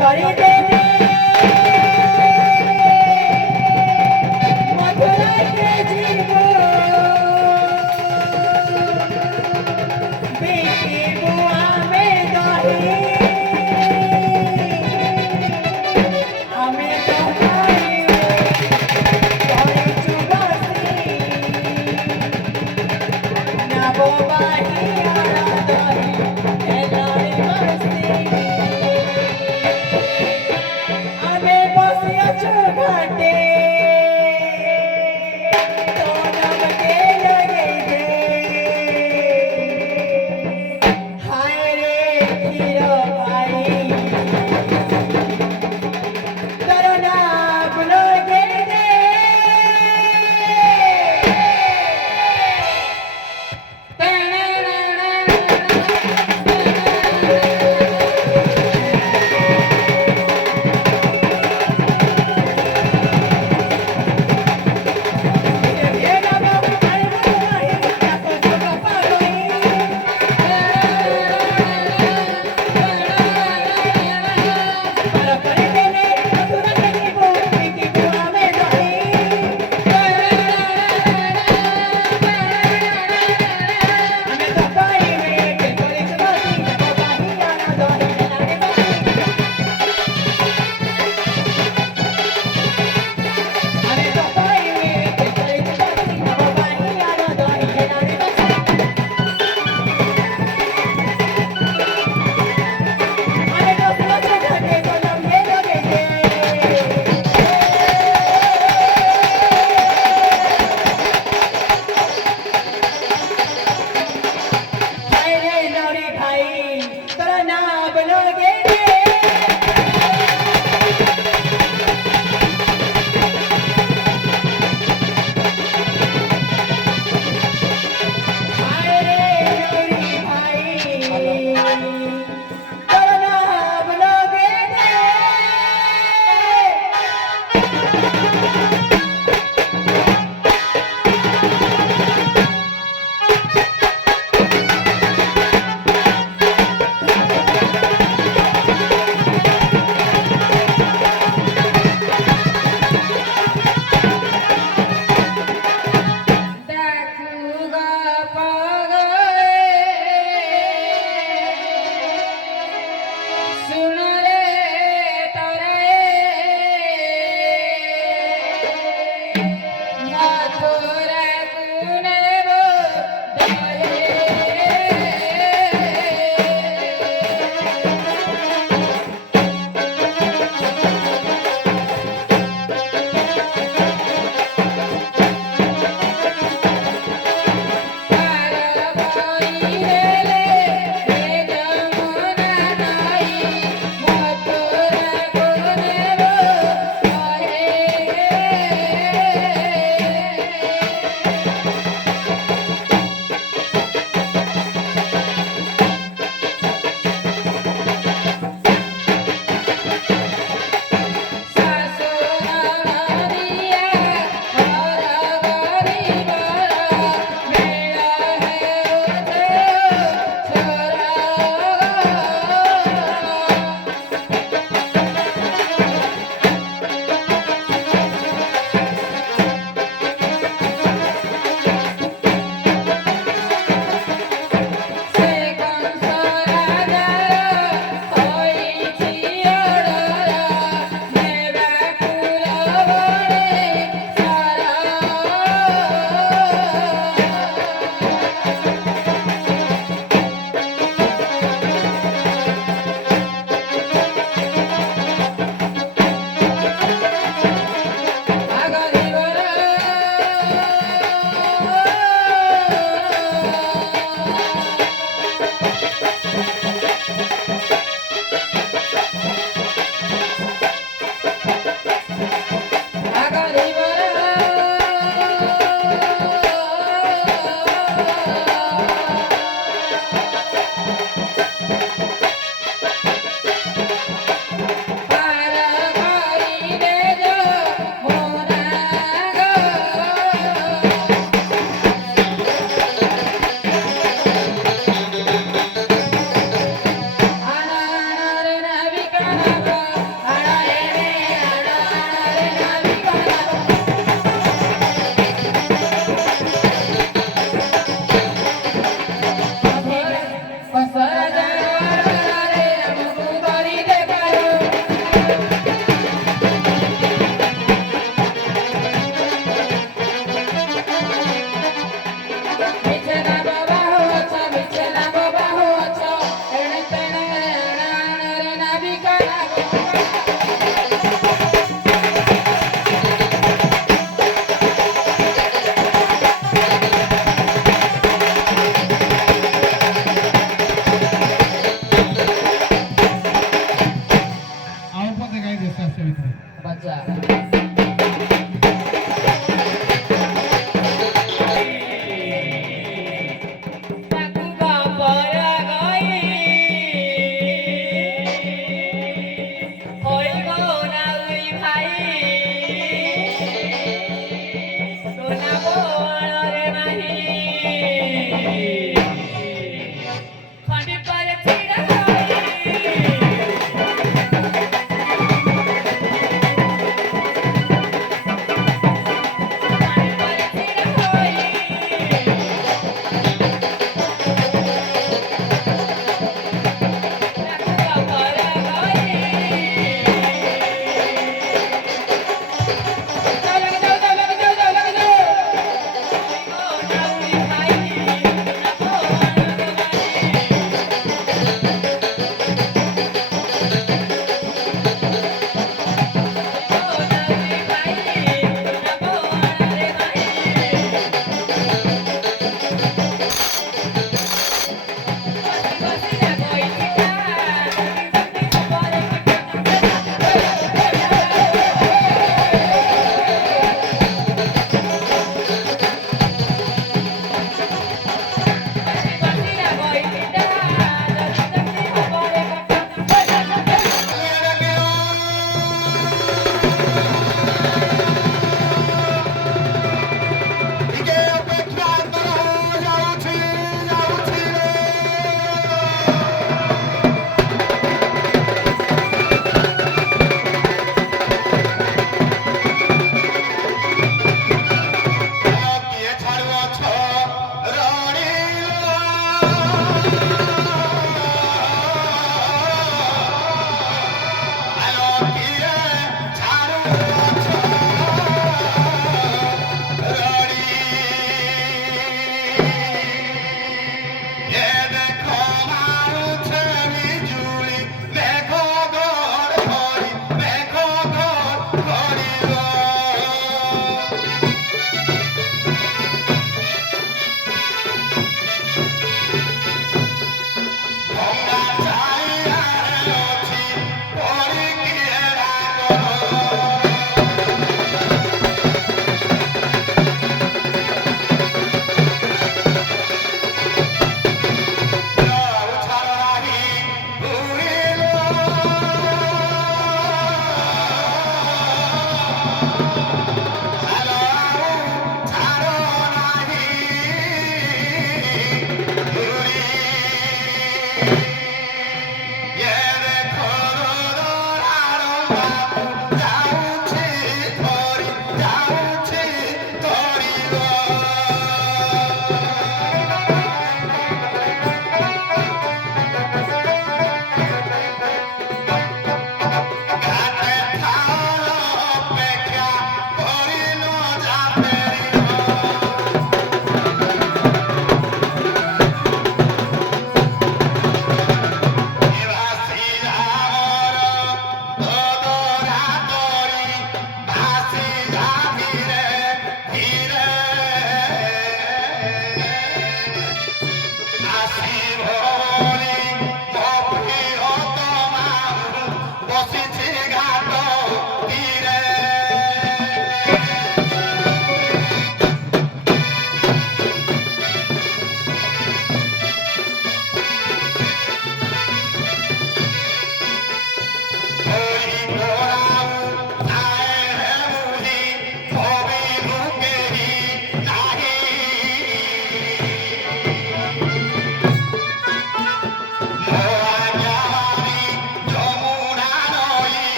করে দেবে মধুরাতে জীব বিকিব আমি দহি আমি দহি করিছু বসি নবো বাহিয়ার দহি এলারে বসি আমি বসিয়াছু ঘাটে তো নবকে লগে দে হায় রে ক্ষীর ভাই তোর নাম লগে দে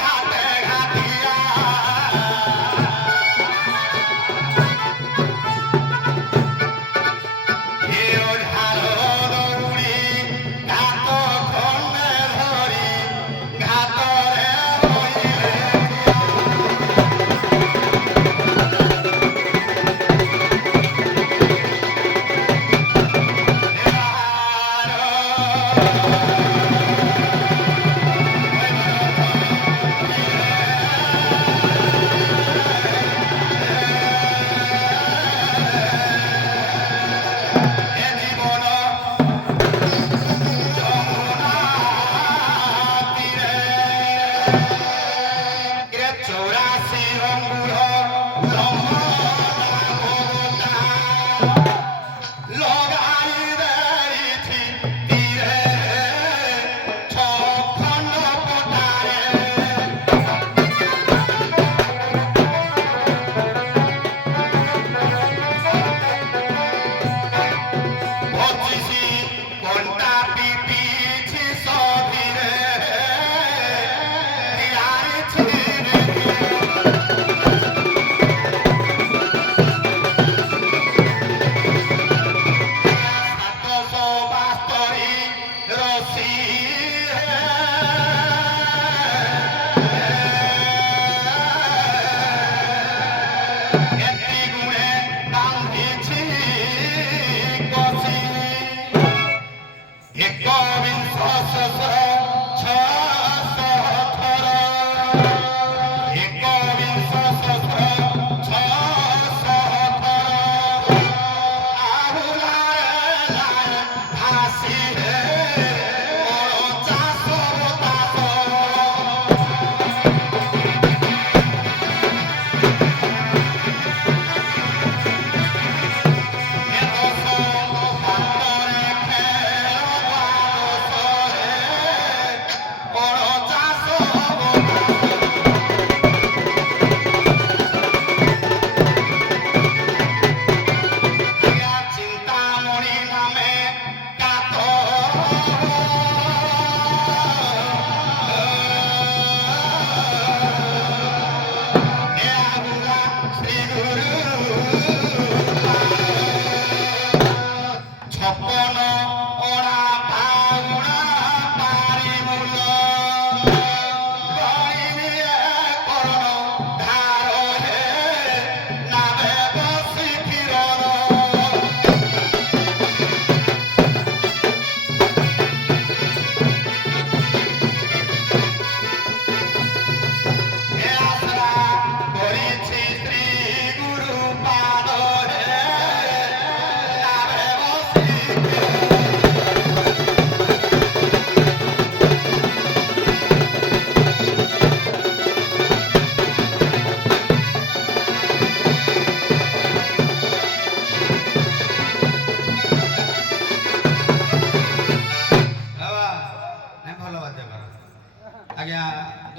ঘাট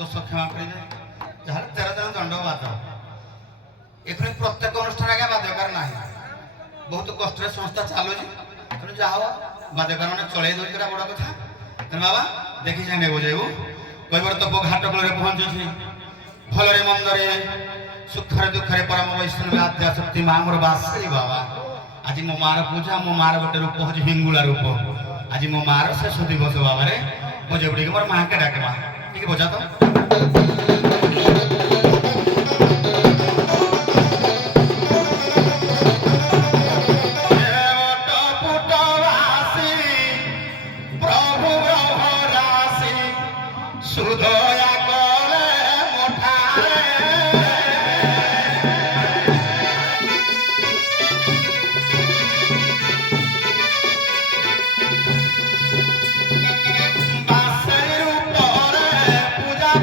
দোষ ক্ষমা করে দে যাহলে 13 দিন দণ্ড বাদ এখানে প্রত্যেক অনুষ্ঠান আগে বাদ্যকার নাই বহুত কষ্টের সংস্থা চালুছি তুমি যাও বাদ্যকার মানে চলাই দৌড়ি বড় কথা তুমি বাবা দেখি যাই বুঝাইবু কইবার তো ঘাট কূলে পৌঁছুছি ভলরে মন্দরে সুখরে দুঃখরে পরম বৈষ্ণব আদ্যা শক্তি মা মোর বাসি বাবা আজি মো মার পূজা মো মার গোটে রূপ হচ্ছে হিঙ্গুলা রূপ আজি মো মার শেষ দিবস বাবারে বুঝে বুড়িকে মোর মাকে ডাকমা ঠিক বোঝা তো সুধয়া করে মোঠারে বাসের উপরে পূজা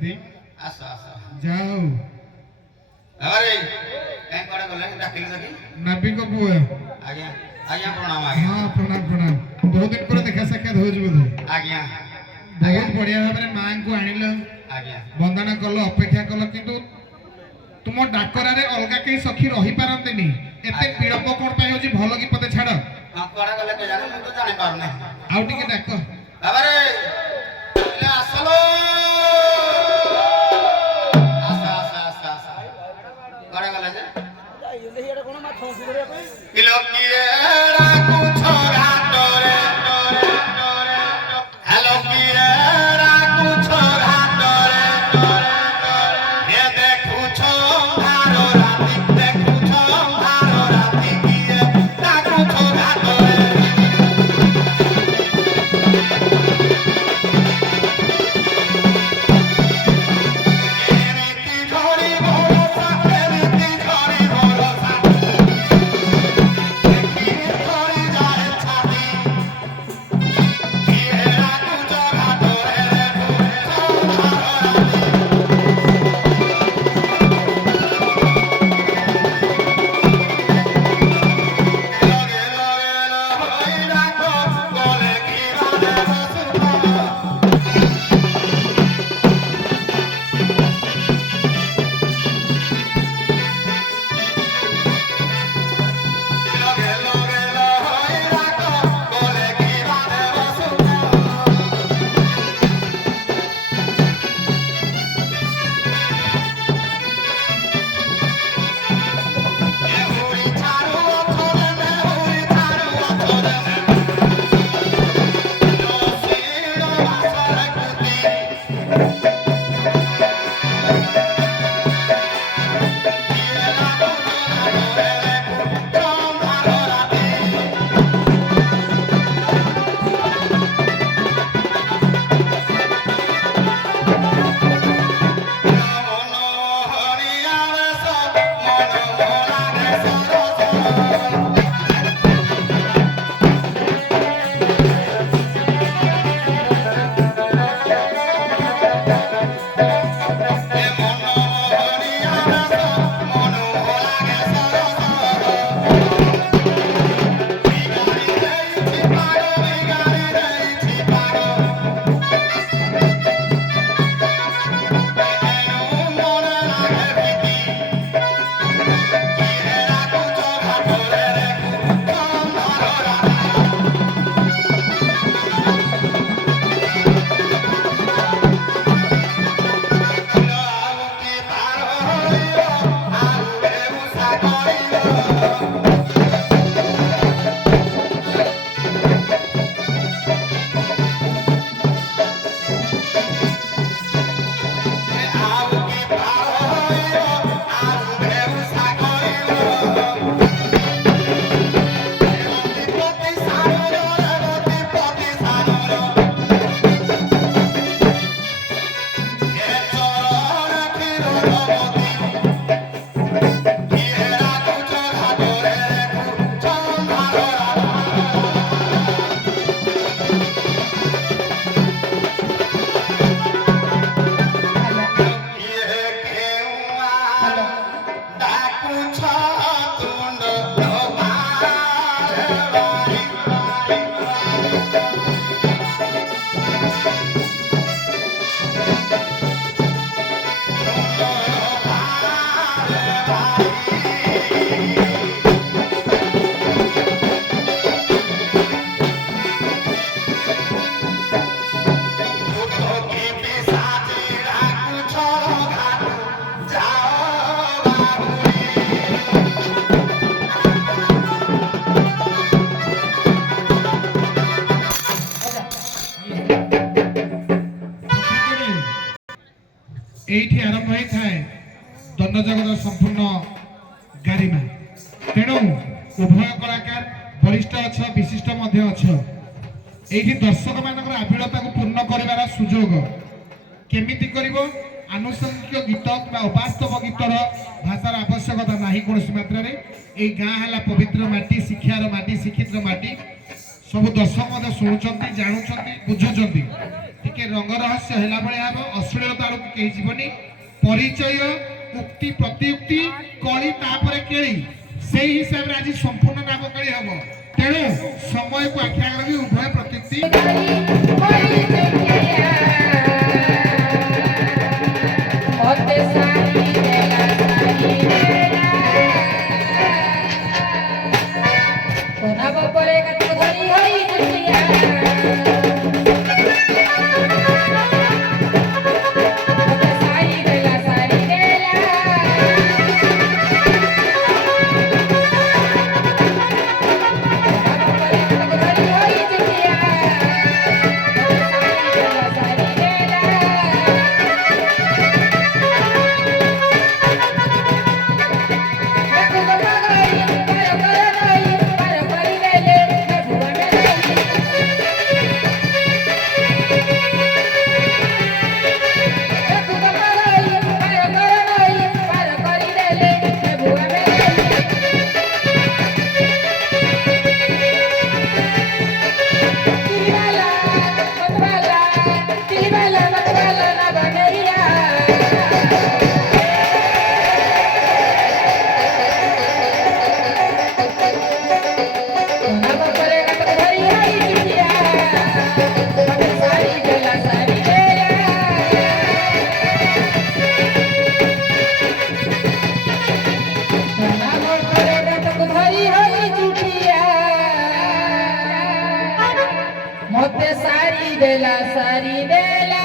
ଆସିଛନ୍ତି ଆସ ଆସ ଯାଉ ଆରେ କାଇଁ କୁଆଡେ ଗଲେ ଡାକିଲି ଦେଖି ନବୀଙ୍କ ପୁଅ ଆଜ୍ଞା ଆଜ୍ଞା ପ୍ରଣାମ ଆଜ୍ଞା ହଁ ପ୍ରଣାମ ପ୍ରଣାମ ବହୁତ ଦିନ ପରେ ଦେଖା ସାକ୍ଷାତ ହଉଛି ବୋଧେ ଆଜ୍ଞା ବହୁତ ବଢିଆ ଭାବରେ ମାଙ୍କୁ ଆଣିଲ ଆଜ୍ଞା ବନ୍ଦନା କଲ ଅପେକ୍ଷା କଲ କିନ୍ତୁ ତୁମ ଡାକରାରେ ଅଲଗା କେହି ସଖୀ ରହିପାରନ୍ତିନି ଏତେ ବିଳମ୍ବ କଣ ପାଇଁ ହଉଛି ଭଲ କି ପଦେ ଛାଡ ହଁ କୁଆଡେ ଗଲେ କେଜାଣି ମୁଁ ତ ଜାଣିପାରୁନି ଆଉ ଟିକେ ଡାକ ବାବାରେ আসলো আসা আসা আসা আসা করে গেলে যে কিলো কিরে রাখু ছোরা তোরে হ্যালো কিরে রাখু ছোরা তোরে এ দেখুছো ভালো রাতি দেখুছো ভালো রাতি কিরে রাখু ছোরা তোরে এইଠି ଆରମ୍ଭ ହୋଇଥାଏ ଦଣ୍ଡ ଜଗତ ସମ୍ପୂର୍ଣ୍ଣ ଗାରିମା ତେଣୁ ଉଭୟ କଳାକାର ବରିଷ୍ଠ ଅଛ ବିଶିଷ୍ଟ ମଧ୍ୟ ଅଛ এইଠି ଦର୍ଶକ ମାନଙ୍କର ଆବିଳତାକୁ ପୂର୍ଣ୍ଣ କରିବାର ସୁଯୋଗ କେମିତି କରିବ ଆନୁଷଙ୍ଗିକ ଗୀତ କିମ୍ବା ଅବାସ୍ତବ ଗୀତର ଭାଷାର ଆବଶ୍ୟକତା ନାହିଁ କୌଣସି ମାତ୍ରାରେ এই ଗାଁ ହେଲା ପବିତ୍ର ମାଟି ଶିକ୍ଷାର ମାଟି ଶିକ୍ଷିତ ମାଟି ସବୁ ଦର୍ଶକ ମଧ୍ୟ ଶୁଣୁଛନ୍ତି ଜାଣୁଛନ୍ତି ବୁଝୁଛନ୍ତି টিকে রঙ্গ রহস্য হেলা ভଳିয়া হব অশ্লীলতা আড়କୁ কেହି ଯିବନି ପରିଚୟ ଉକ୍ତି ପ୍ରତିଉକ୍ତି କଳି ତାପରେ କେଳି ସେଇ ହିସାବରେ ଆଜି ସମ୍ପୂର୍ଣ୍ଣ ନାମକଳି ହବ ତେଣୁ ସମୟକୁ ଆଖି ଆଗରେ ବି ଉଭୟ ପ୍ରତିଉକ୍ତି ମତେ ସାରି ଦେଲା সোনা বপরে কত ধরি হই দুনিয়া মতে সারি দেলা সারি দেলা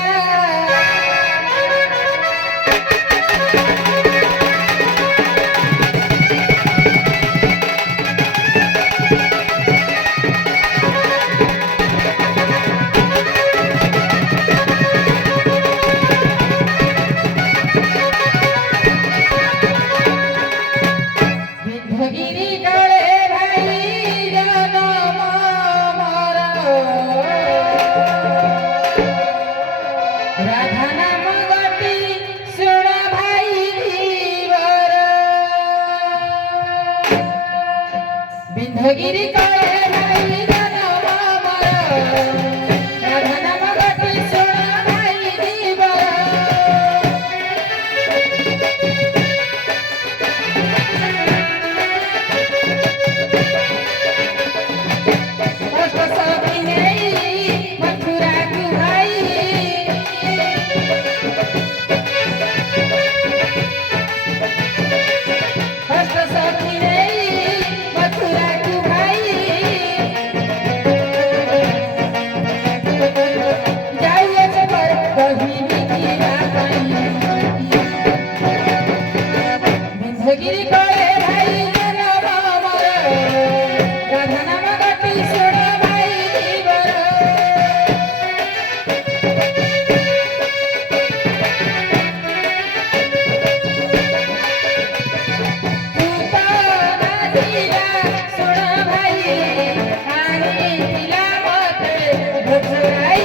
বিন্ধগিরি কালে ভাই জনম মর রাধা নাম গতি শুণ ভাই ধীবর বিন্ধগিরি কালে ভাই জনম মর রাধা নাম গতি শুণ ভাই ধীবর বিন্ধগিরি করে ভাই জনম মর রাধা নাম গতি শুণ ভাই ধীবর শুণ ভাই আনি দিলা মতে ভজরাই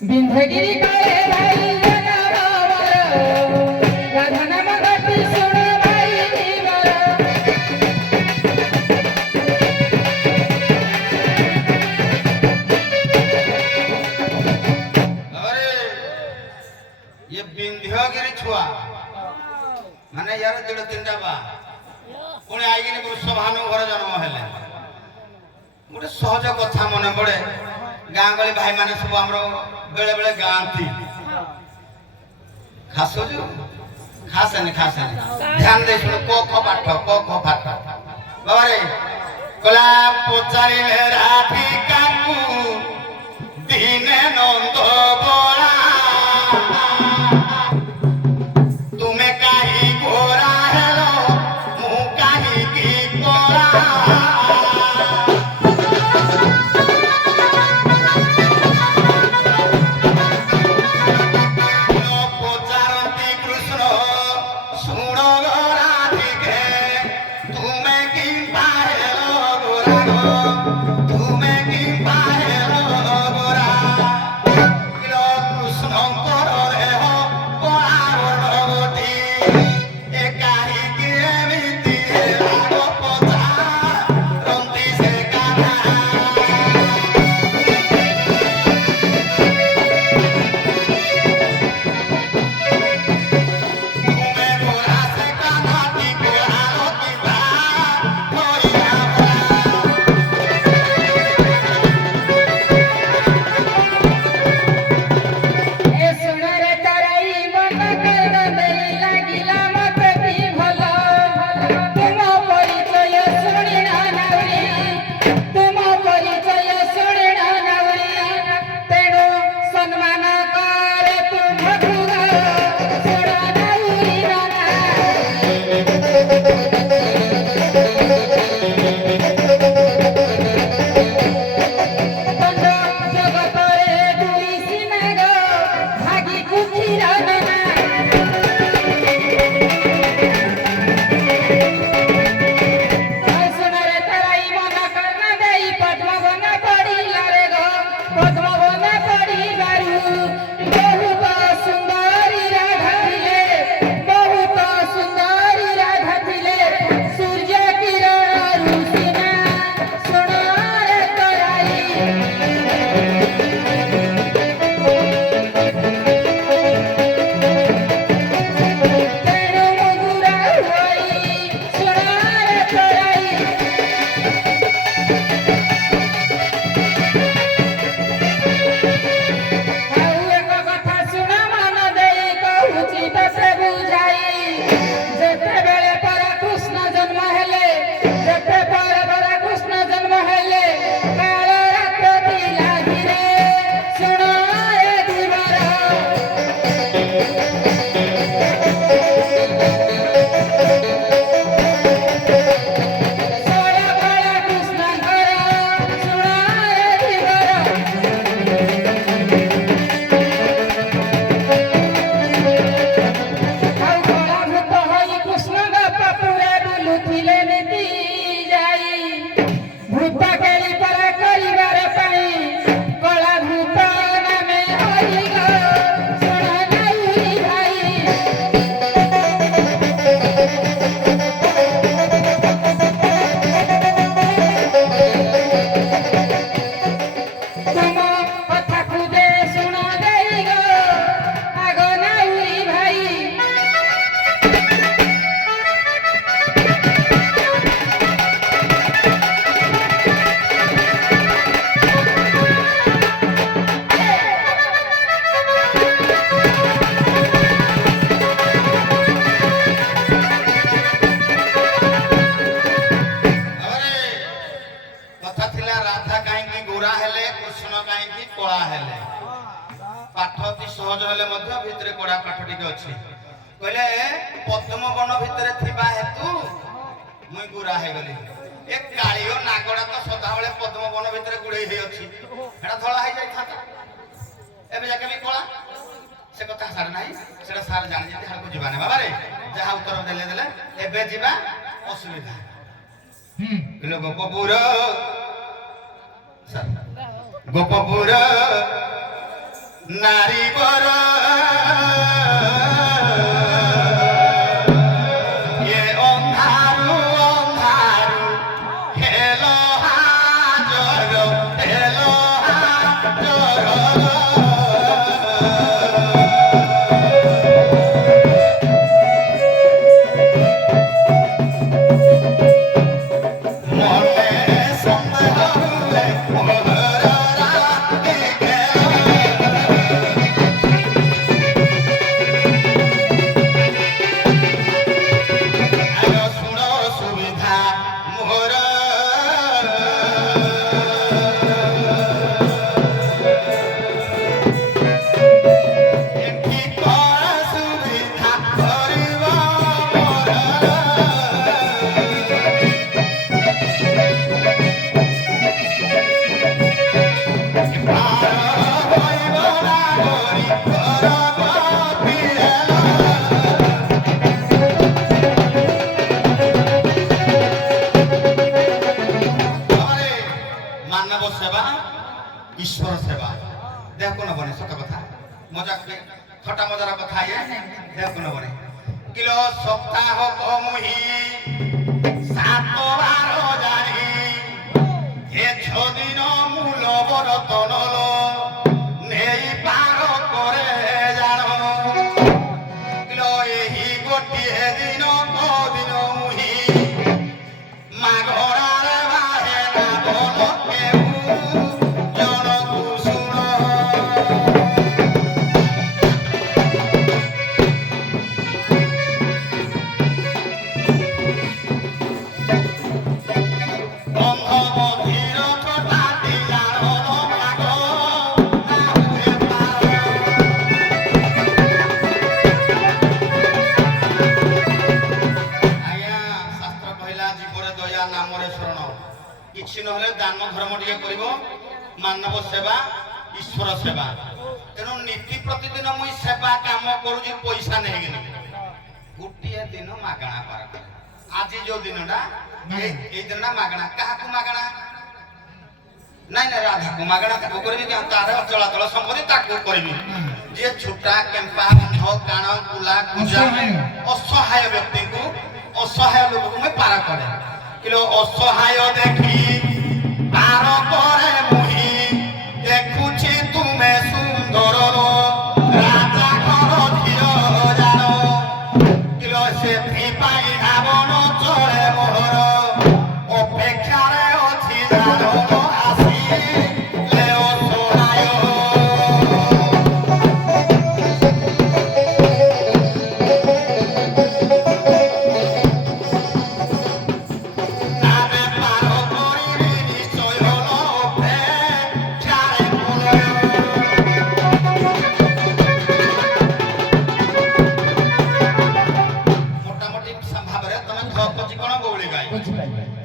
বিন্ধগিরি করে ভাই জনম মর রাধা নাম গতি শুণ ভাই ধীবর अरे ये बिंध्यगिरी छुआ माने यार जोड़ तीनटा बा पुणे आइगिनी वृषभानु घर जन्म हेले गोटे सहज कथा मन पड़े गाँ गली भाई माने सब हमरो बेले बेले गांती खासो जो खासने ध्यान दे सुनो क ख पाठ बाबा रे कला पोचारी राधी कामू दिने नंद बोला ପାହେଲ ଗୋରା କିଲୋ କୃଷ୍ଣଙ୍କର ଦେହ କଳା ଗୋଟି ଏ କାହିଁକି ଏମିତି ରାଗ ପଚାରନ୍ତି ସେ କାହ୍ନା ତୁମେ ଗୋରା ସେ କାହ୍ନାଟି ଗୋରା ରଖିବା ଧରିବା ଏ ଶୁଣରେ ତରାଇ ମନ କର ଦେଇ ଲାଗିଲା ମତେ ବି ଭଲ ତୁମ ପରିଚୟ ଶୁଣି ନାଉରି ତୁମ ପରିଚୟ ଶୁଣି ନାଉରି ତେଣୁ ସମ୍ମାନ କରେ ତୁମକୁ ଶୁଣ ନାଉରି ରାନା ଦଣ୍ଡ ଜଗତରେ ଦୁଇ ସିନାଗ ଭାଗି କୁଚିର ନାନା ଶୁଣରେ ତରାଇ ମନ କର୍ଣ୍ଣ ଦେଇ ପଦ୍ମବନ ପଡ଼ିଲା ରେ ଗୋ ପଦ୍ମବନ ପଡ଼ିବାରୁ ବହୁତ ସୁନ୍ଦରୀ ରାଧା ଥିଲେ ବହୁତ ସୁନ୍ଦରୀ ରାଧା ଥିଲେ ସୂର୍ଯ୍ୟ କିରଣରୁ ସିନା ଶୁଣରେ ତରାଇ ତେଣୁ ମୁଗୁରା ହୋଇ ଶୁଣରେ ତରାଇ ଆଉ ଏକ କଥା ଶୁଣ ମନ ଦେଇ କହୁଛି ତତେ ବୁଝାଇ ଯେତେବେଳେ ପରା କୃଷ୍ଣ ଜନ୍ମ ହେଲେ ଯେତେ ପରା କୃଷ୍ଣ ଜନ୍ମ ହେଲେ କାଳ ରାତ୍ର ଥିଲା ଧୀରେ ଶୁଣ ଏ ଧୀବର ଷୋଳ କଳା କୃଷ୍ଣଙ୍କର ଶୁଣ ଏ ଧୀବର ଆଉ କଳାଭୂତ ହୋଇ କୃଷ୍ଣଙ୍କ ପାପୁରେ ବୁଲୁଥିଲେ ନୀତି ଯାଇ ଭୂତ କେଳି ପରା କରିବାର ପାଇଁ କଳାଭୂତ ନାମେ ହରିଗ ଶୁଣ ନାଉରି ଭାଇ ତୁମ କଥାକୁ ଦେ ଶୁଣ ଦେଇ ଗୋ ଆଗ ନାଉରି ଭାଇ ଆରେ କଥା ଥିଲା ରାଧା କାହିଁକି ଗୋରା ହେଲେ କୃଷ୍ଣ କାହିଁକି କଳା ହେଲେ ପାଠ ଅତି ସହଜ ହେଲେ ମଧ୍ୟ ଭିତରେ କଡ଼ା ପାଠ ଟିକେ ଅଛି କହିଲେ ପଦ୍ମବନ ଭିତରେ ଥିବା ହେତୁ ମୁଇଁ ଗୋରା ହେଇଗଲି ଏ କାଳିଅ ନାଗଟା ତ ସଦାବେଳେ ପଦ୍ମବନ ଭିତରେ ଗୁଡ଼େଇ ହେଇ ଅଛି ଏଟା ଧଳା ହେଇଯାଇଥାନ୍ତା ଏବେ ଯାକେ ବି କଳା ସେ କଥା ସାର୍ ନାହିଁ ସେଟା ସାର୍ ଜାଣିଛନ୍ତି ହାଡ଼କୁ ଯିବା ନାହିଁ ବାବାରେ ଯାହା ଉତ୍ତର ଦେଲେ ଦେଲେ ଏବେ ଯିବା ଅସୁବିଧା କହିଲେ ଗୋପପୁର ଗୋପପୁର ନାରୀ ବର ଏ ଅନ୍ଧାରୁ ଅନ୍ଧାରୁ ହେଲୋ ହାଜର ହେଲୋ ହାଜର ମନେ ସନ୍ଦେହ ହୁଏ ମୋହର ରାତି ଖେଳ ईश्वर सेवा देह को न बने सत कथा मजाक थटा मजार कथा ये देह को न बने किलो सप्ताह को मुही सात बार जानी ए 6 दिन मूल बरतनलो नेई पार करे जानो किलो एही गोटिए दिन को दिन मुही माघरार बाहे ना बोल केहू जनकु सुनो କିଛି ନହେଲେ ଦାନ ଧର୍ମ ଟିକେ କରିବ ମାନବ ସେବା ଈଶ୍ୱର ସେବା ତେଣୁ ନୀତି ପ୍ରତିଦିନ ମୁଇଁ ସେବା କାମ କରୁଛି ପଇସା ନେଇକିନି ଗୋଟିଏ ଦିନ ମାଗଣା ପାର କରେ ଆଜି ଯୋଉ ଦିନଟା ଏଇ ଦିନଟା ମାଗଣା କାହାକୁ ମାଗଣା ନାଇଁ ନାଇଁ ରାଧାକୁ ମାଗଣା ତାକୁ କରିବି ତାର ଚଳାଚଳ ସମ୍ପତ୍ତି ତାକୁ କରିବି ଯିଏ ଛୋଟା କେମ୍ପା ଅନ୍ଧ କାଣ କୁଲା କୁଜା ଅସହାୟ ବ୍ୟକ୍ତିଙ୍କୁ ଅସହାୟ ଲୋକକୁ ମୁଁ ପାର କରେ किलो असहाय देखी पार करे मुही देखुछि तुमे सुंदर राजा घर झियो जानो किलो से पाई रावण चले मोहर अपेक्षा रे अछि जानो आसी ले असहाय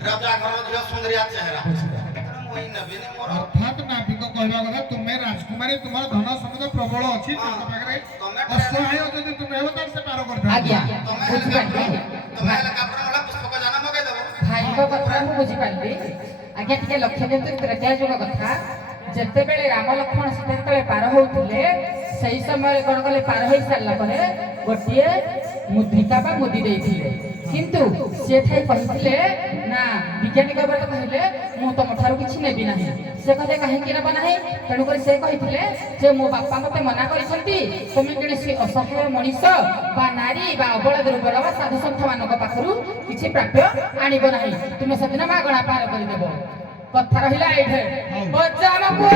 राजा घर झियो सुंदरिया चेहरा मुई नबीने मोर अर्थात नापिक कहबा କଥା ତୁମେ ରାଜକୁମାରୀ ତୁମର ଧନ ସମ୍ପଦ ପ୍ରବଳ ଅଛି ତାଙ୍କ ପାଖରେ ଅସହାୟ ଯଦି ତୁମେ ହେବ ତାହେଲେ ସେ ପାର କରିଥାନ୍ତ ଆଜ୍ଞା ତମେ ବୁଝିପାରିଲି ହେଲେ କାପଡ଼ ନଲା ପୁଷ୍ପକ ଜାନ ମଗେଇ ଦେବ ଭାଇଙ୍କ କଥା ମୁଁ ବୁଝିପାରିଲି ଆଜ୍ଞା ଟିକେ ଲକ୍ଷ୍ୟ ଦିଅନ୍ତୁ ତ୍ରେତୟା ଯୁଗ କଥା ଯେତେବେଳେ ରାମ ଲକ୍ଷ୍ମଣ ସୀତା ଯେତେବେଳେ ପାର ହଉଥିଲେ ସେଇ ସମୟରେ କଣ କଲେ ପାର ହେଇ ସାରିଲା ପରେ ଗୋଟିଏ ମୁଦ୍ରିକା ବା ମୁଦି ଦେଇଥିଲେ କିନ୍ତୁ ସେ ଥାଇ କହିଥିଲେ ନା ବିଜ୍ଞାନିକ ଭାବରେ କହିଲେ ମୁଁ ତମଠାରୁ କିଛି ନେବି ନାହିଁ ସେ କହିଲେ କାହିଁକି ନେବ ନାହିଁ ତେଣୁକରି ସେ କହିଥିଲେ ଯେ ମୋ ବାପା ମତେ ମନା କରିଛନ୍ତି ତମେ କୌଣସି ଅସହାୟ ମଣିଷ ବା ନାରୀ ବା ଅବଳ ଦୁର୍ବଳ ବା ସାଧୁ ସନ୍ଥ ମାନଙ୍କ ପାଖରୁ କିଛି ପ୍ରାପ୍ୟ ଆଣିବ ନାହିଁ ତୁମେ ସେଦିନ ମାଗଣା ପାର କରିଦେବ କଥା ରହିଲା ଏଇଠି ବଜାମ ପୁଅ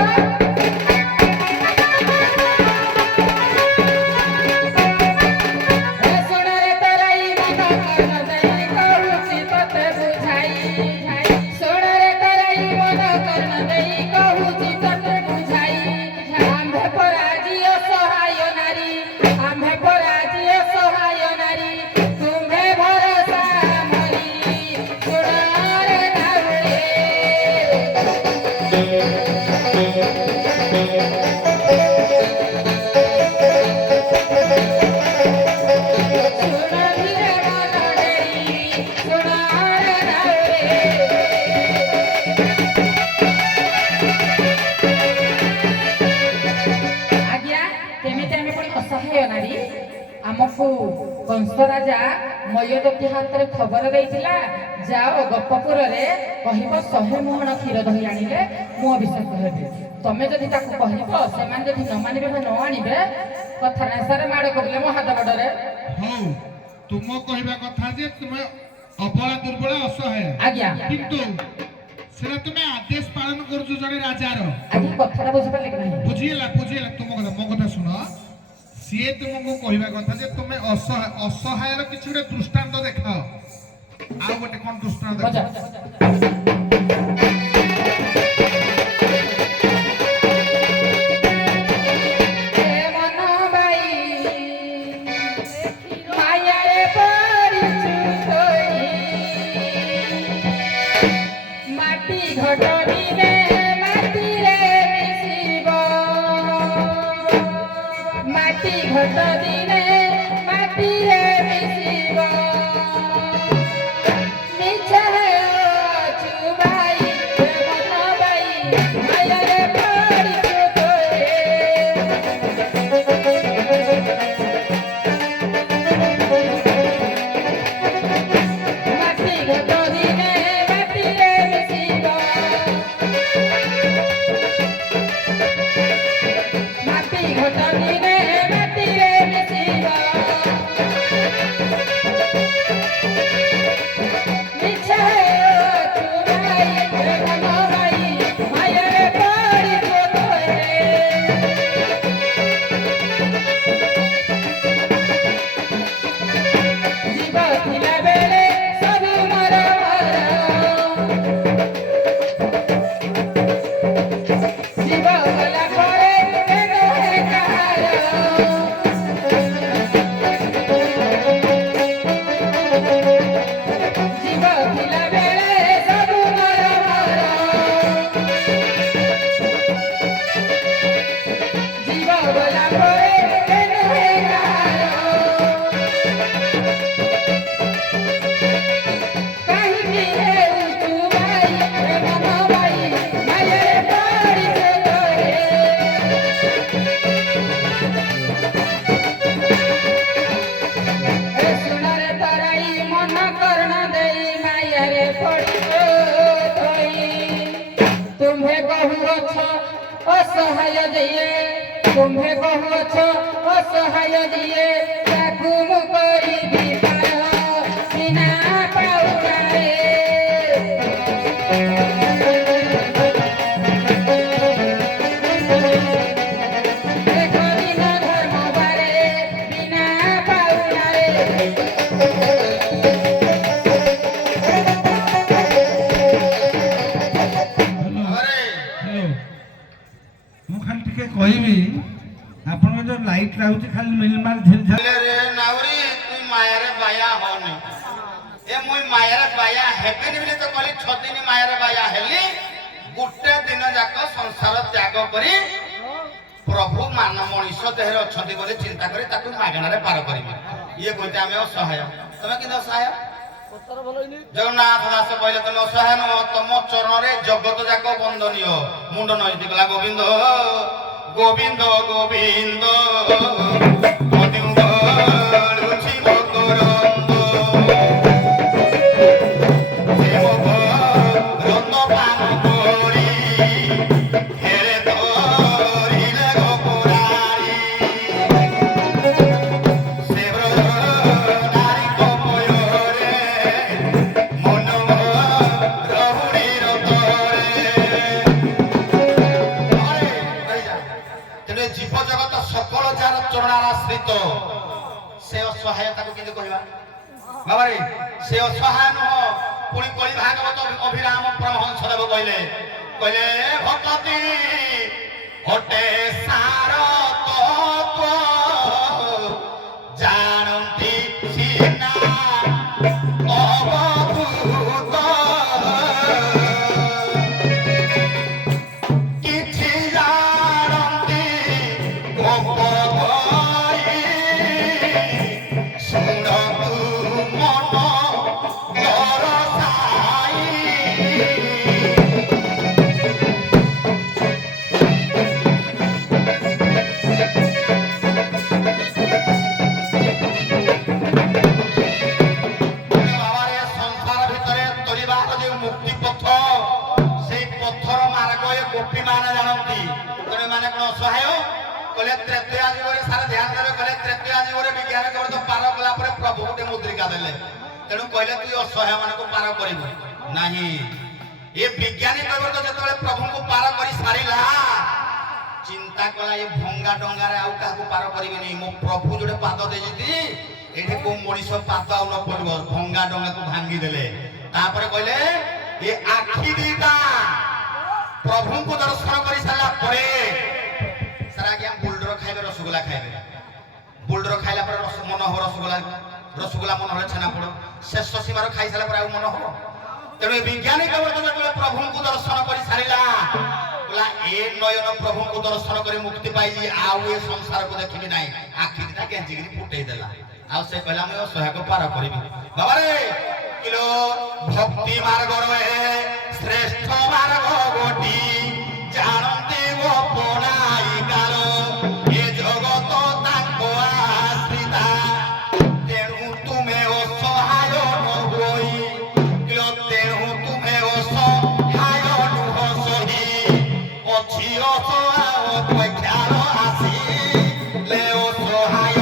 ଆମକୁ କଂସ ରାଜା ମୟୂରଦତ୍ତୀ ହାତରେ ଖବର ଦେଇଥିଲା ଯାଅ ଗୋପପୁରରେ କହିବ 100 ମୋହଣ କ୍ଷୀର ଦହି ଆଣିଲେ ମୁଁ ଅଭିଷେକ ହେବି ତମେ ଯଦି ତାକୁ କହିବ ସେମାନେ ଯଦି ନ ମାନିବେ ବା ନ ଆଣିବେ କଥା ନାହିଁ ସାରେ ମାଡ଼ କରିଲେ ମୋ ହାତ ବଡ଼ରେ ହଉ ତୁମ କହିବା କଥା ଯେ ତୁମେ ଅବଳା ଦୁର୍ବଳ ଅସହାୟ ଆଜ୍ଞା କିନ୍ତୁ ସେଟା ତୁମେ ଆଦେଶ ପାଳନ କରୁଛ ଜଣେ ରାଜାର ଆଜ୍ଞା କଥାଟା ବୁଝିପାରିଲେ କି ନାହିଁ ବୁଝିଲା ତୁମ କଥା ମୋ କଥା ଶୁଣ ସିଏ ତୁମକୁ କହିବା କଥା ଯେ ତୁମେ ଅସହାୟର କିଛି ଗୋଟେ ଦୃଷ୍ଟାନ୍ତ ଦେଖାଅ ଆଉ ଗୋଟେ କଣ ଦୃଷ୍ଟାନ୍ତ ଦେଖାଅ ঘট দিনে মাটিরে মিশিব মিছে চুবাই ଅସହାୟ ଯିଏ ତୁମ୍ଭେ କହୁଅଛ ଅସହାୟ ଯିଏ ତାକୁ ମୁଁ କରିବି ପାର ବିନା ପାଉଣାରେ। ଦେଖ ଦିନ ଧର୍ମ ବାରେ ବିନା ପାଉଣାରେ। ଆରେ ହ୍ୟାଲୋ ମୁଁ ଖାଲି ଟିକେ କହିବି ଆପଣଙ୍କ ଯୋଉ ଲାଇଟ୍ ଲାଗୁଛି ଖାଲି ମିଲମାଲ ଝିଲ ଝାଲ ରେ ନାଉରୀ তুই মায়ারে বায়া হনি এ মুই মায়ারে বায়া হেবিনি বলি তো কলি 6 দিন মায়ারে বায়া হেলি গোটে দিন যাক সংসার ত্যাগ করি প্রভু মান মଣିଷ দেহরে অছন্তি বলে চিন্তা করে তাকে মাগଣାরে পার করিবে ইয়ে কইতে আমি অসহায় তুমি কিন্তু অসহায় জগন্নাথ দাস কইলে তুমি অসহায় নহ তম চরণরে জগত যাক বন্দনীয় মুন্ড নইতি গলা গোবিন্দ গোবিন্দ গোবিন্দ লুচি মকরন্দ রত্ন পান করি হেরে ধরিলে গোপুরারি সেব্র নারী কপয়রে মন রহুড়ির তরে তেণু জীব জগত সকল যার চরণাশ্রিত সে অসহায় তাকে কিন্তু কহিবা বাবারে সে অসহায় নহ পুଣି কলি ভাগবত অভিরাম পরমহংস দেব কইলে কইলে ভকতি হটে সার তত্ত্ব জানন্তি সিনা অবভূত କିଛି ଜାଣନ୍ତି ଗୋପ ଭଇ ଶୁଣନ୍ତୁ ମନ ଦରସାଇ ବାବାରେ ସଂସାର ଭିତରେ ତୋଳିବାର ଯେଉଁ ମୁକ୍ତି ପଥ সেই পথর মার্গ এ গোপী মানে জানନ୍ତି তেଣୁ ଏମାନେ କ'ଣ ଅସହାୟ କହିଲେ ତ୍ରେତୟା ଯୁଗରେ ସାରା ଧ୍ୟାନ ଦେବେ କହିଲେ ତ୍ରେତୟା ଯୁଗରେ ବିଜ୍ଞାନ କେବଳ ତ ପାର କଲା ପରେ ପ୍ରଭୁ ଗୋଟେ ମୁଦ୍ରିକା ଦେଲେ ତେଣୁ କହିଲେ ତୁଇ ଅସହାୟ ମାନଙ୍କୁ ପାର କରିବୁ ନାହିଁ ଏ ବିଜ୍ଞାନୀ କହିବ ତ ଯେତେବେଳେ ପ୍ରଭୁଙ୍କୁ ପାର କରି ସାରିଲା ଚିନ୍ତା କଲା ଏ ଭଙ୍ଗା ଡଙ୍ଗାରେ ଆଉ କାହାକୁ ପାର କରିବେନି ମୋ ପ୍ରଭୁ ଯୋଟେ ପାଦ ଦେଇଛନ୍ତି ଏଠି କୋଉ ମଣିଷ ପାଦ ଆଉ ନ ପଡିବ ଭଙ୍ଗା ଡଙ୍ଗାକୁ ଭାଙ୍ଗି ଦେଲେ ତାପରେ କହିଲେ ଏ ଆଖି ଦିଟା ପ୍ରଭୁଙ୍କୁ ଦର୍ଶନ କରି ସାରିଲା ପରେ ସାରା ଆଜ୍ଞା ବୁଲଡର ଖାଇବେ ରସଗୋଲା ଖାଇବେ ବୁଲଡର ଖାଇଲା ପରେ ମନ ହବ ରସଗୋଲା ମନ ହଲେ ଛେନାପୋଡ ଶେଷ ସୀମାର ଖାଇ ସାରିଲା ପରେ ଆଉ ମନ ହବ ତେଣୁ ଏ ବିଜ୍ଞାନିକ ଯେତେବେଳେ ପ୍ରଭୁଙ୍କୁ ଦର୍ଶନ କରି ସାରିଲା କହିଲା ଏ ନୟନ ପ୍ରଭୁଙ୍କୁ ଦର୍ଶନ କରି ମୁକ୍ତି ପାଇଛି ଆଉ ଏ ସଂସାରକୁ ଦେଖିବି ନାହିଁ ଆଖି ଦିଟା ଗେଞ୍ଜିକିରି ଫୁଟେଇ ଦେଲା ଆଉ ସେ କହିଲା ମୁଁ ଅସହାୟକୁ ପାର କରିବି ବାବାରେ কিলো ভক্তি মার্গ শ্রেষ্ঠ মার্গ গোটি জানতে গোপনাই কাল এ জগত তাঙ্ক আশ্রিতা তেণু তুমে অসহায় নবই কিলো তেণু তুমে অসহায় নুহ সহি অছি অসহায় অপেক্ষার আসি লে অসহায়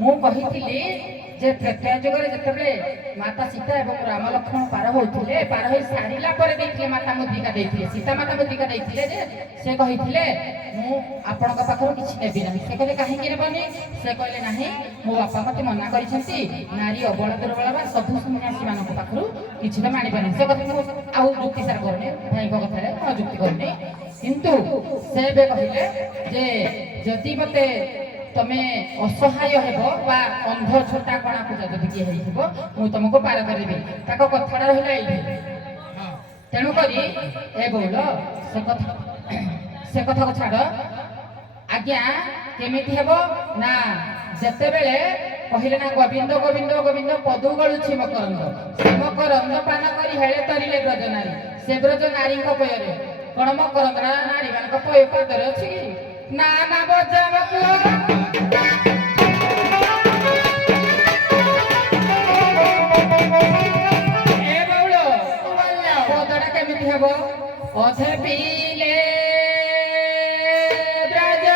ମୁଁ କହିଥିଲି ଯେ ତ୍ରେତୟା ଯୁଗରେ ଯେତେବେଳେ ମାତା ସୀତା ଏବଂ ରାମ ଲକ୍ଷ୍ମଣ ପାର ହୋଇଥିଲେ ପାର ହୋଇ ସାରିଲା ପରେ ଦେଇଥିଲେ ମାତା ମୁଦ୍ରିକା ଦେଇଥିଲେ ସୀତା ମାତା ମୁଦ୍ରିକା ଦେଇଥିଲେ ଯେ ସେ କହିଥିଲେ ମୁଁ ଆପଣଙ୍କ ପାଖରୁ କିଛି ନେବି ନାହିଁ ସେ କହିଲେ କାହିଁକି ନେବନି ସେ କହିଲେ ନାହିଁ ମୋ ବାପା ମତେ ମନା କରିଛନ୍ତି ନାରୀ ଅବଳ ଦୁର୍ବଳ ବା ସବୁ ସନ୍ନ୍ୟାସୀ ମାନଙ୍କ ପାଖରୁ କିଛି ତ ମାଣିବନି ସେ କଥା ମୁଁ ଆଉ ଯୁକ୍ତି ସାର କରୁନି ଭାଇଙ୍କ କଥାରେ ମୁଁ ଯୁକ୍ତି କରୁନି କିନ୍ତୁ ସେ ଏବେ କହିଲେ ଯେ ଯଦି ମତେ ତମେ ଅସହାୟ ହେବ ବା ଅନ୍ଧ ଛୋଟା କଣା ପୂଜା ଯଦି କିଏ ହେଇଥିବ ମୁଁ ତମକୁ ପାର କରିବି ତାଙ୍କ କଥାଟା ରହିଲା ଏଇଠି ତେଣୁ କରି ଏ ବୋଲ ସେ କଥାକୁ ଛାଡ଼ ଆଜ୍ଞା କେମିତି ହେବ ନା ଯେତେବେଳେ କହିଲେ ନା ଗୋବିନ୍ଦ ଗୋବିନ୍ଦ ଗୋବିନ୍ଦ ପଦୁ ଗଳୁଛି ମକରନ୍ଦ ସେ ମକରନ୍ଦ ପାନ କରି ହେଳେ ତରିଲେ ବ୍ରଜ ନାରୀ ସେ ବ୍ରଜ ନାରୀଙ୍କ ପୟରେ କଣ ମକରନ୍ଦ ନା ନାରୀ ମାନଙ୍କ ପଦରେ ଅଛି କି ନା ନା ବଜା ମୋ ପୁଅ ଏ ବଉଳ ପଦଟା କେମିତି ହବ ଅଧେ ପିଲେ ବ୍ରଜ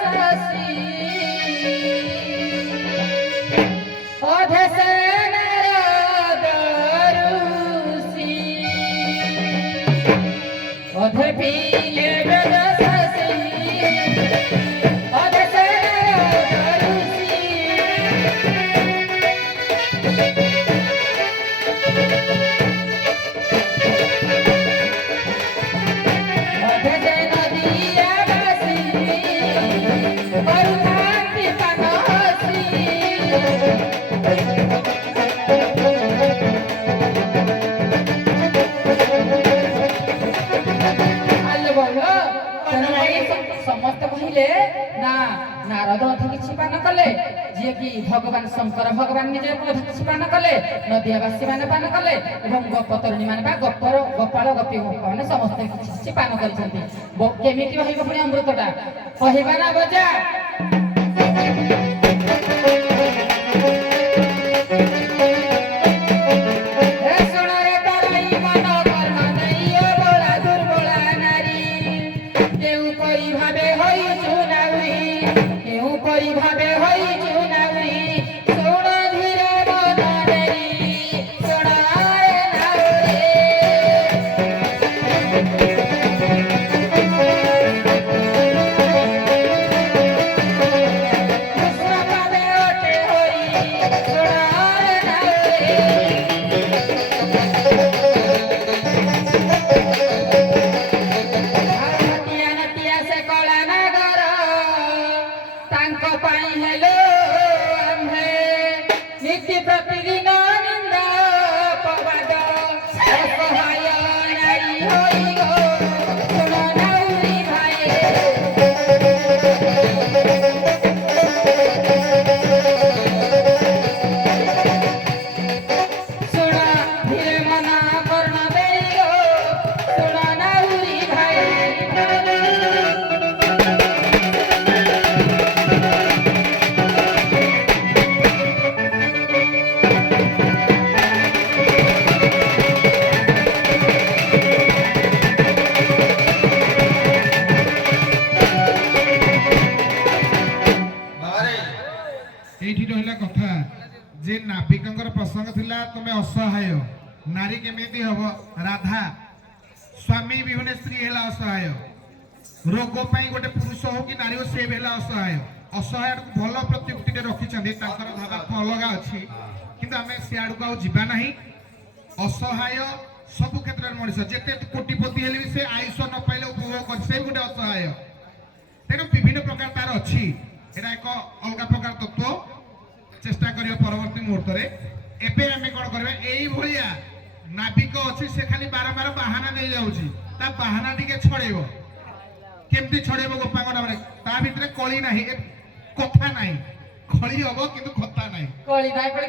ଶଶୀ ଅଧେ ସେନାର ଦରୁଷି ଅଧେ ପିଲେ ବ୍ରଜ ଶଶୀ ଅଧେ ସେନାର ଦରୁଷି ଅଧେ ଯେ ନଦିଆ ବାସି କରୁଥାନ୍ତି ପାନ ହସି ସମସ୍ତେ କହିଲେ ନା ନାରଦ ଅଧେ କିଛି ପାନ କଲେ ଯିଏକି ଭଗବାନ ଶଙ୍କର ଭଗବାନ ନିଜେ ଅଧେ କିଛି ପାନ କଲେ ନଦିଆବାସୀ ମାନେ ପାନ କଲେ ଏବଂ ଗୋପତରୁଣୀ ମାନେ ବା ଗୋପାଳ ଗୋପୀ ମାନେ ସମସ୍ତେ କିଛି କିଛି ପାନ କରିଛନ୍ତି କେମିତି କହିବ ପୁଣି ଅମୃତଟା କହିବା ନା ବଜା এইটি রহিলা কথা যে নাবিকଙ୍କର ପ୍ରସଙ୍ଗ ଥିଲା ତମେ ଅସହାୟ ନାରୀ କେମିତି ହବ ରାଧା ସ୍ୱାମୀ ବିହୁନେ ସ୍ତ୍ରୀ ହେଲା ଅସହାୟ ରୋଗ ପାଇଁ ଗୋଟେ ପୁରୁଷ ହଉ କି ନାରୀ ହଉ ସେ ବି ହେଲା ଅସହାୟ ଅସହାୟକୁ ଭଲ ପ୍ରତିକ୍ରିୟାରେ ରଖିଛନ୍ତି ତାଙ୍କର ଭାବାର୍ଥ ଅଲଗା ଅଛି କିନ୍ତୁ ଆମେ ସେ ଆଡକୁ ଆଉ ଯିବା ନାହିଁ ଅସହାୟ ସବୁ କ୍ଷେତ୍ରରେ ମଣିଷ ଯେତେ କୋଟିପତି ହେଲେ ବି ସେ ଆୟୁଷ ନ ପାଇଲେ ଉପଭୋଗ କରି ସେ ଗୋଟେ ଅସହାୟ ତେଣୁ ବିଭିନ୍ନ ପ୍ରକାର ତାର ଅଛି এটা এক অলগা প্রকার তত্ত্ব চেষ্টা করিবা পরবর্তী মুহূর্তে এবে আমি কোন করিবা এই ভলিয়া নাবিক আছে সে খালি বারবার বাহানা দেই যাଉଛି তা বাহানা টিকে ছড়েইব কেমতি ছড়েইব গোপাঙ্গ নামে তা ভিতরে কলি নাই কথা নাই খলি হব কিন্তু কথা নাই কলি নাই কলি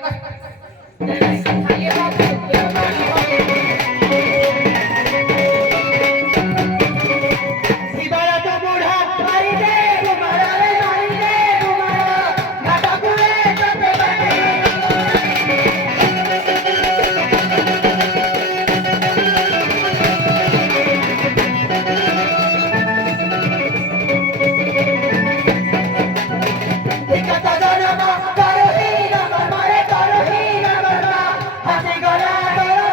Hasi gala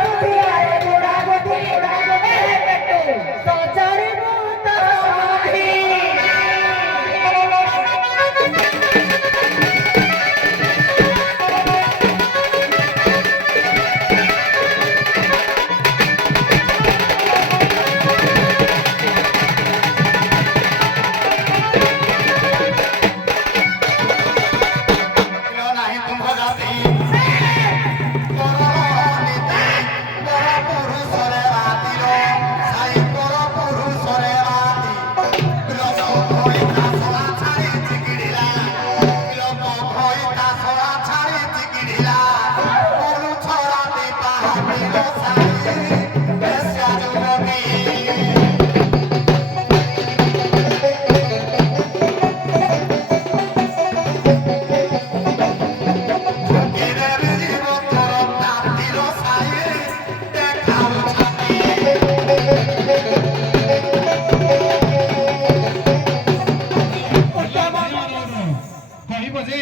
କହିବ ଯେ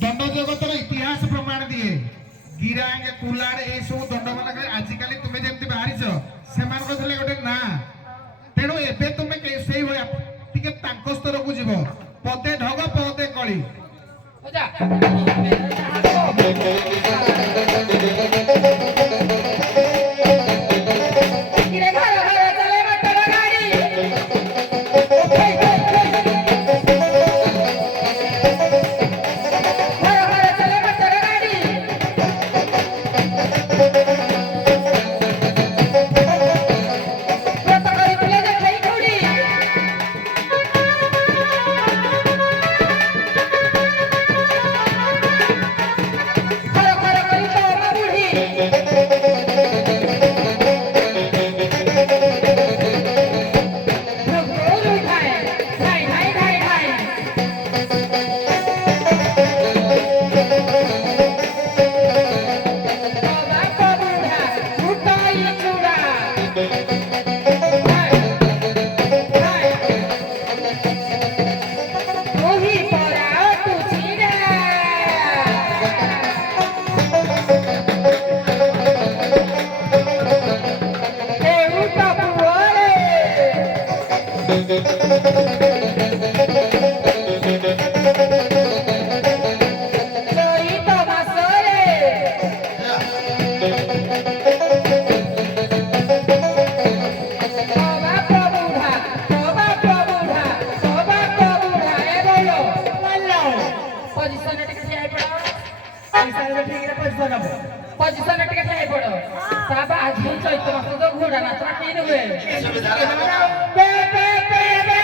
ଦଣ୍ଡ ଜଗତର ଇତିହାସ ପ୍ରମାଣ ଦିଏ ଗିରାଙ୍ଗ କୁଲାଡ ଏସବୁ ଦଣ୍ଡ ମାନଙ୍କରେ ଆଜିକାଲି ତୁମେ ଯେମିତି ବାହାରିଛ ସେମାନଙ୍କ ଥିଲେ ଗୋଟେ ନା ତେଣୁ ଏବେ ତୁମେ ସେଇଭଳିଆ ଟିକେ ତାଙ୍କ ସ୍ତରକୁ ଯିବ ପଦେ ଢଗ ପଦେ କଳି ପୂଜା କିରେ ଘର ଘର ଚଲେ ମଟର ଗାଡ଼ି ଘର ଘର ଚଲେ ମଟର ଗାଡ଼ି ବ୍ରତ କରିଥିଲେ ଯେ ଖାଇ ଖୁଡ଼ି ଘର ଘର କରି ତୋର ବୁଢ଼ୀ ଭୋଗ ଉଠାଏ ଧାଇ ଧାଇ ଧାଇ ଧାଇ ବାପ ବୁଢ଼ା ଉଠାଇ ଚୁଡ଼ା ତୁହି ପରା ତୁଝିରା ଏଉଟ ପୁଅରେ ଚୈତ ମାସରେ ବାପ ବୁଢ଼ା ଏ ବୋଲ ପୋଜିସନରେ ଟିକେ ଠିଆ ହେଇପଡ଼ ପୋଜିସନରେ ଟିକେ ଠିଆ ହେଇପଡ଼ ତା ବାହାରୁ ଚୈତ ମାସ ତ ଘୋଡ଼ା ନାଚ କିନି ହୁଏ ସୁବିଧା ହବ ବେ ବେ ବେ ବେ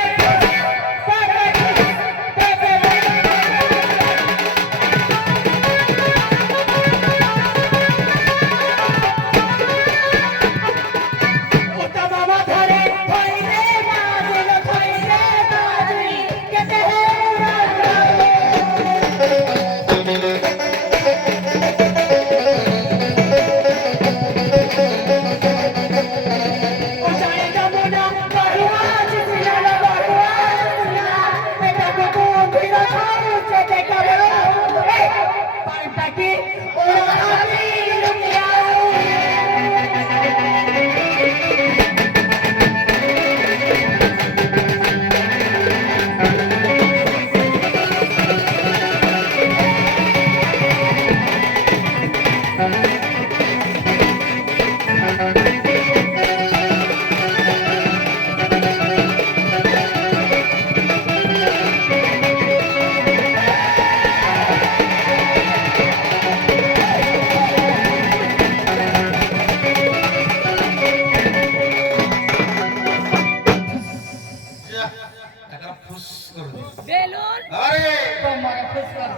ତାଙ୍କର ଫୁସ୍ କରୁଛି ବେଲୁନ ଆରେ ତମର ଖୁସ୍ କର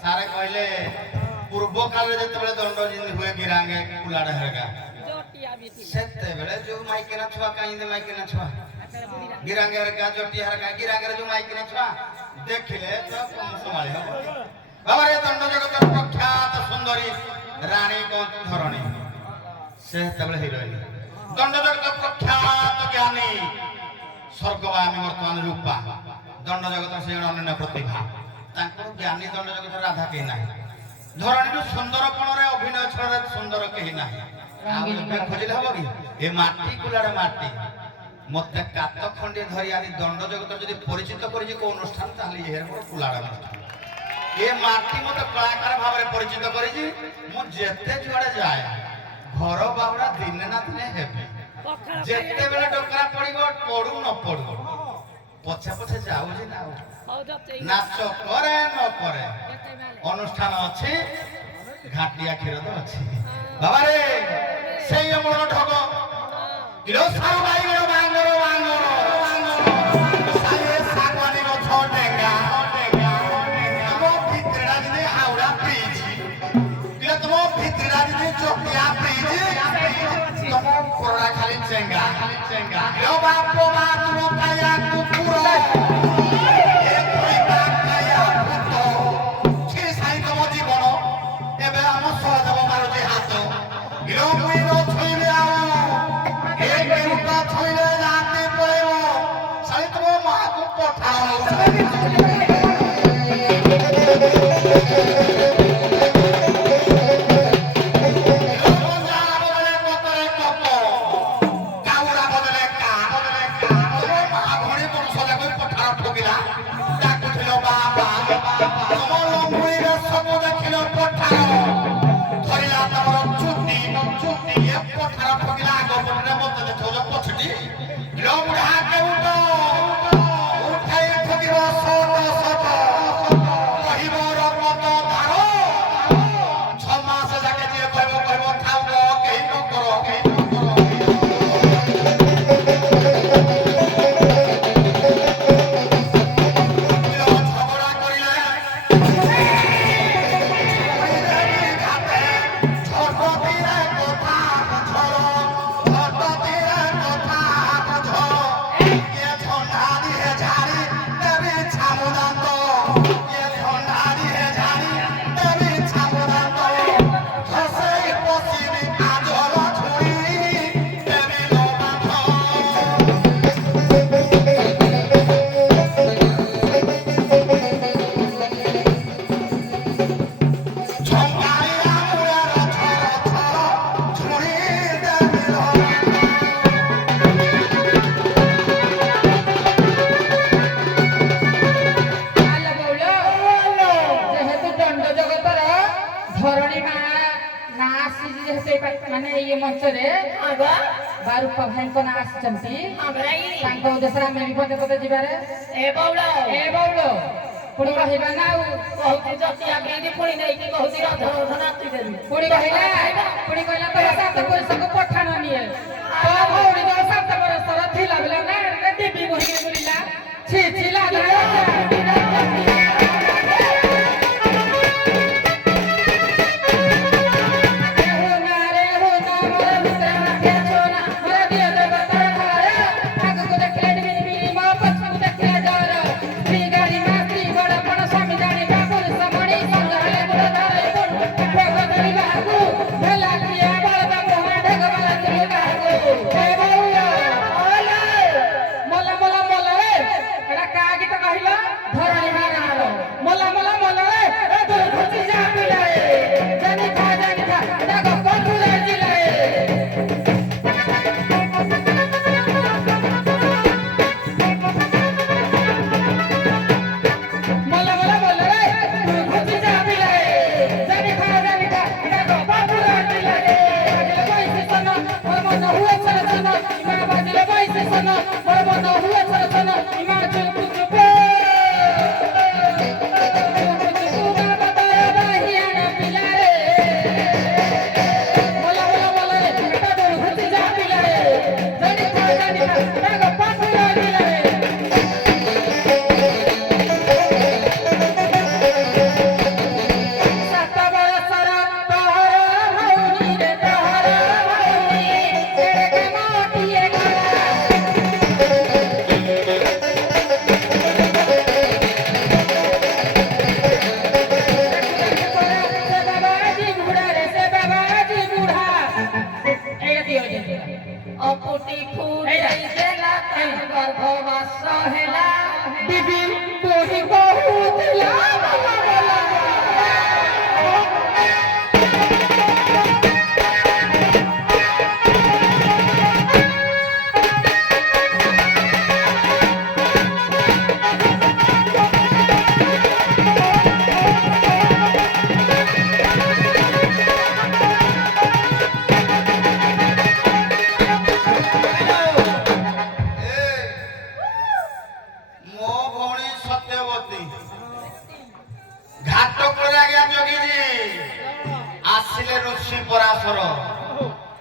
ସାରେ କହିଲେ ପୂର୍ବ କାଳରେ ଯେତେବେଳେ ଦଣ୍ଡ ଯେମିତି ହୁଏ ଗିରାଙ୍ଗେ କୁଲାଡ ହେରକା ସେତେବେଳେ ଯୋଉ ମାଇକିନା ଛୁଆ କାହିଁକି ମାଇକିନା ଛୁଆ ଗିରାଙ୍ଗେ ହେରକା ଜଟି ହେରକା ଗିରାଙ୍ଗରେ ଯୋଉ ମାଇକିନା ଛୁଆ ଦେଖିଲେ ତ କମ ସମ୍ଭାଳି ହବ ବାବାରେ ଦଣ୍ଡ ଜଗତର ପ୍ରଖ୍ୟାତ ସୁନ୍ଦରୀ ରାଣୀ କହନ୍ତି ଧରଣୀ ସେ ସେତେବେଳେ ହିରୋଇନ ଦଣ୍ଡ ଜଗତ ପ୍ରଖ୍ୟାତ ଜ୍ଞାନୀ ସ୍ୱର୍ଗବାମୀ ବର୍ତ୍ତମାନ ରୂପା ଦଣ୍ଡ ଜଗତର ସେ ଜଣେ ଅନନ୍ୟ ପ୍ରତିଭା ତାଙ୍କର ଜ୍ଞାନୀ ଦଣ୍ଡ ଜଗତର ରାଧା କେହି ନାହିଁ ଧରଣୀରୁ ସୁନ୍ଦରପଣରେ ଅଭିନୟ ଛଡ଼ାରେ ସୁନ୍ଦର କେହି ନାହିଁ ଆଉ ଏବେ ଖୋଜିଲେ ହବ କି ଏ ମାଟି କୁଲାରେ ମାଟି ମତେ କାତ ଖଣ୍ଡିଏ ଧରି ଆଣି ଦଣ୍ଡ ଜଗତ ଯଦି ପରିଚିତ କରିଛି କୋଉ ଅନୁଷ୍ଠାନ ତାହେଲେ ଇଏ ମୋର କୁଲାର ଅନୁଷ୍ଠାନ ଏ ମାଟି ମତେ କଳାକାର ଭାବରେ ପରିଚିତ କରିଛି ମୁଁ ଯେତେ ଯୁଆଡେ ଯାଏ ଘର ବାହୁଡା ଦିନେ ନା ଦିନେ ହେବି ଯେତେବେଳେ ଡୋକରା ପଡିବ ପଡୁ ନ ପଡୁ ପଛେ ପଛେ ଯାଉଛି ନା ନାଚ କରେ ନ କରେ ଅନୁଷ୍ଠାନ ଅଛି ଘାଟିଆ କ୍ଷୀର ତ ଅଛି ବାବାରେ ସେଇ ଅମଳ ଢଗ କିଲୋ ସାରୁ ବାଇଗଣ ବାଙ୍ଗର ବାଙ୍ଗର ସାଏ ଶାଗୱାନୀ ଗଛ ଡେଙ୍ଗା ତମ ଭିତରେଟା ଯଦି ହାଉଡା ବ୍ରିଜ କିଲୋ ତମ ଭିତରେଟା ଯଦି ଚଟିଆ ବ୍ରିଜ ଡେଙ୍ଗା ଏ ବାପ ମା ତୁମ କାୟା କୁକୁର ଏ ଖଇତା କାୟା ଭୂତ ଛି ସାଇ ତମ ଜୀବନ ଏବେ ଆମ ସହଦେବ ମାରୁଛି ହାତ ଇରୋ ମୁଇର ଛୁଇଁଲେ ଆଉ ଏ କେଉଁଟା ଛୁଇଁଲେ ଜାତି ପଳେଇବ ସାଇ ତମ ମାକୁ ପଠାଅ ମାନେ ଇଏ ମଞ୍ଚରେ ବାରୁପା ଭାଇଙ୍କ ନାଁ ଆସିଛନ୍ତି ତାଙ୍କ ଉଦ୍ଦେଶ୍ୟରେ ଆମେ ବି ପଦେ ପଦେ ଯିବାରେ ଏ ବଉଳ ପୁଣି କହିବା ନା ଆଉ କହୁଛି ଯଦି ଆଗେଇକି ପୁଣି ନେଇକି କହୁଛି ରଧ ନାଚି ଦେବି ପୁଣି କହିଲା ତୋ ସାତ ପୁରୁଷକୁ ପଠାଣ ନିଏ ତୋ ଭଉଣୀ ଯୋଉ 7 ବର୍ଷର ଥିଲା ବେଲା ନା ଦେବୀ ବହିକି ବୁଲିଲା ଛି ଛି ଲାଗିଲା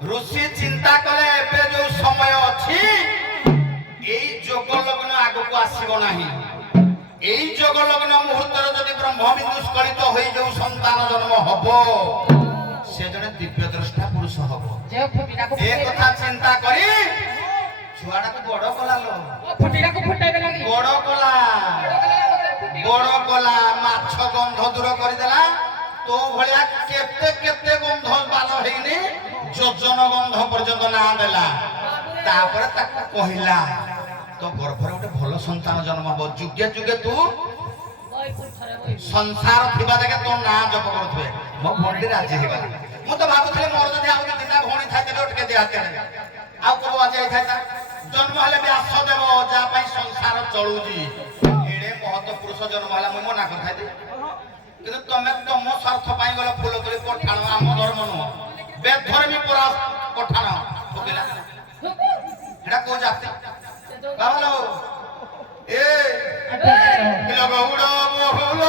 ऋषि चिंता कले एबे जो समय अछि एई जोग लग्न आगु को आसीबो नाही एई जोग लग्न मुहूर्तर जदि ब्रह्मविदु स्खलित होई जो संतान जन्म हबो से जने दिव्य दृष्टा पुरुष हबो जे फुटिना को ए कथा चिंता करी ଛୁଆଟାକୁ ବଡ଼ କଲା ଲୋ ଫୁଟିଟାକୁ ଫୁଟାଇବେ ଲାଗି ବଡ଼ କଲା ମାଛ ଗନ୍ଧ ଦୂର କରିଦେଲା ତୋ ଭଳିଆ କେତେ କେତେ ଗନ୍ଧ ବାଲ ହେଇନି ଯୋଜନ ଗନ୍ଧ ପର୍ଯ୍ୟନ୍ତ ନାଁ ଦେଲା ତାପରେ ତାକୁ କହିଲା ତୋ ଗର୍ଭରେ ଗୋଟେ ଭଲ ସନ୍ତାନ ଜନ୍ମ ହବ ଯୁଗେ ଯୁଗେ ତୁ ସଂସାର ଥିବା ଦେଖେ ତୋ ନାଁ ଜପ କରୁଥିବେ ମୋ ଭଉଣୀ ରାଜି ହେଇଗଲା ମୁଁ ତ ଭାବୁଥିଲି ମୋର ଯଦି ଆଉ ଦିଟା ଭଉଣୀ ଥାଏ ତେବେ ଟିକେ ଦିଆତେ ଆଉ କୋଉ ଆଜି ହେଇଥାଏ ଜନ୍ମ ହେଲେ ବ୍ୟାସ ଦେବ ଯାହା ପାଇଁ ସଂସାର ଚଳୁଛି ଏଡେ ମହତ ପୁରୁଷ ଜନ୍ମ ହେଲା ମୁଁ ମନା କରିଥାନ୍ତି କିନ୍ତୁ ତମେ ତମ ସ୍ୱାର୍ଥ ପାଇଁ ଗଲ ଫୁଲ ତୋଳି ପଠାଣ ଆମ ଧର୍ମ ନୁହଁ ବେଧର୍ମୀ ପୁରା ପଠାଣ ଠକିଲା ଏଟା କୋଉ ଜାତି ବାବାଲୋ ଏ କିଲ ଗଉଡ଼ ବହୁଳ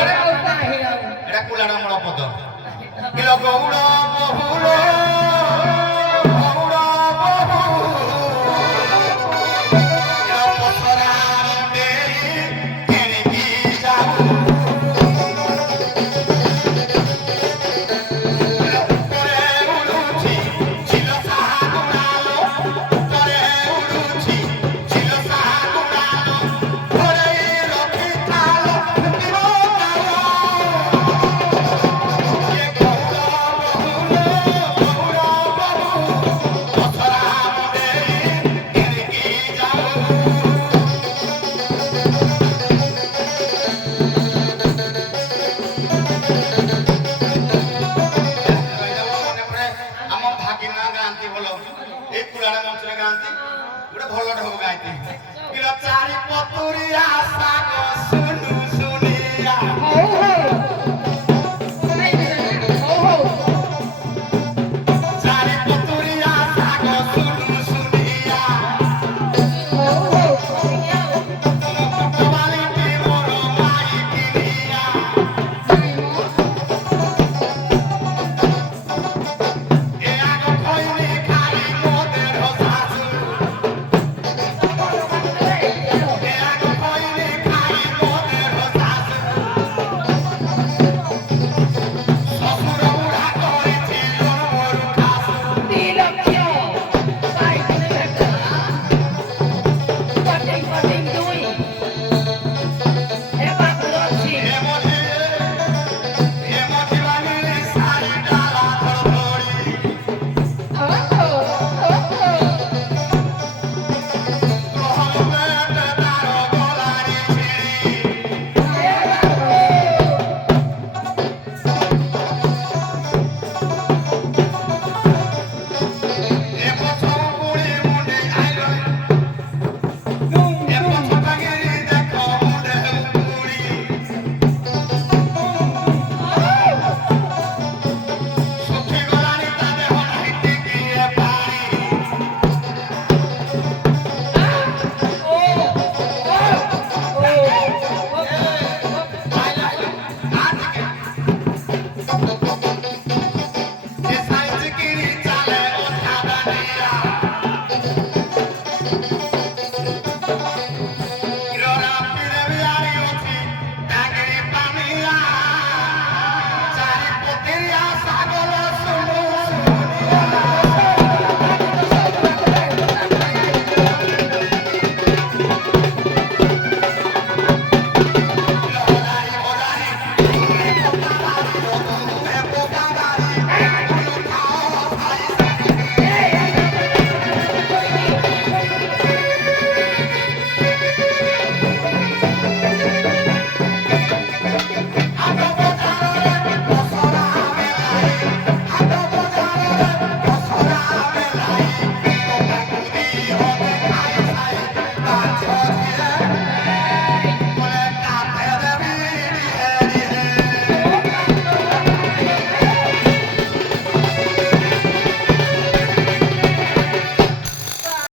ଏଟା କୁଲାଡ ମୂଳ ପଦ କିଲ ଗଉଡ଼ ବହୁଳ